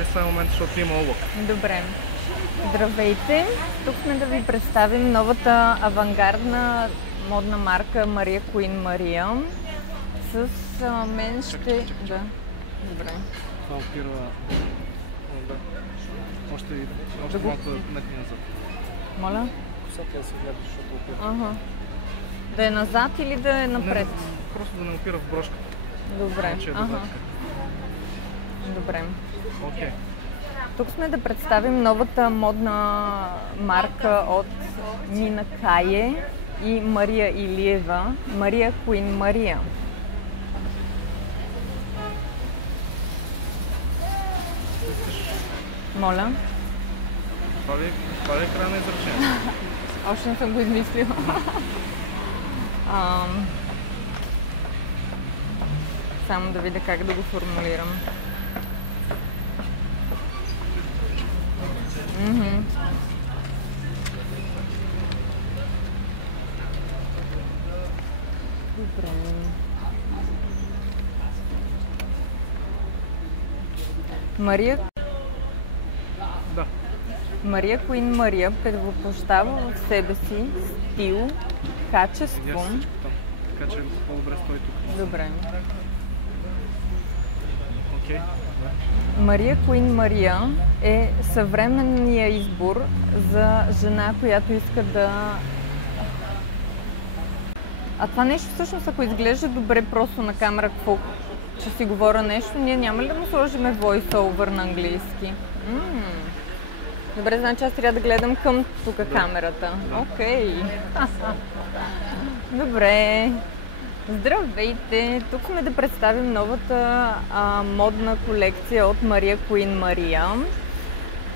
е сега момент, защото има облак. Добре. Здравейте! Тук сме да ви представим новата авангардна модна марка Мария Куин Мария. С мен ще... Да. Добре. Това опира... Още малко да метни назад. Моля? Косата да се гледа, защото опира. Ага. Да е назад или да е напред? Просто да не опира в брошката. Добре. Ага. Добре. Окей. Тук сме да представим новата модна марка от Нина Кае и Мария Илиева. Мария Куин Мария. Моля? Това ли е края на изречение? Още не съм го измислила. Само да видя как да го формулирам. Добре. Да. Мария Куин Мария предвъплъщава в себе си стил, качество. Видя всичко там. Така че по-добре стой тук. Добре. Окей. Мария Куин Мария е съвременният избор за жена, която иска да... А това нещо всъщност, ако изглежда добре просто на камера, какво, че си говоря нещо, ние няма ли да му сложиме voice-over на английски? Добре, значи аз трябва да гледам към тук камерата. Окей. Добре. Здравейте! Тук сме да представим новата модна колекция от Мария Куин Мария.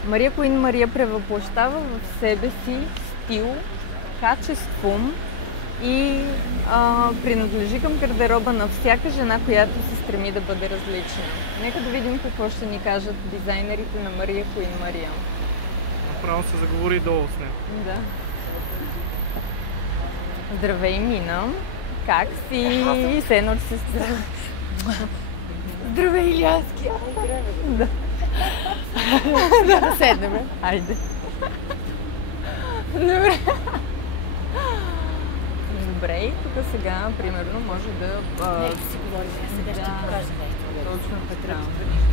Мария Куин Мария превъплъщава в себе си стил, качество и принадлежи към гардероба на всяка жена, която се стреми да бъде различна. Нека да видим какво ще ни кажат дизайнерите на Мария Куин Мария. Направо се заговори долу с нея. Да. Здравей, Мина! Как си? Все едно, че си здравей. Здравей, Иляски! Да. Да седнем. Айде. Добре. Добре, и тук сега, примерно, може да... Не, си говорим, сега ще покажа нещо. Точно така.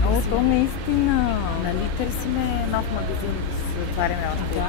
О, то наистина. Нали търсиме нов магазин да се затваряме още.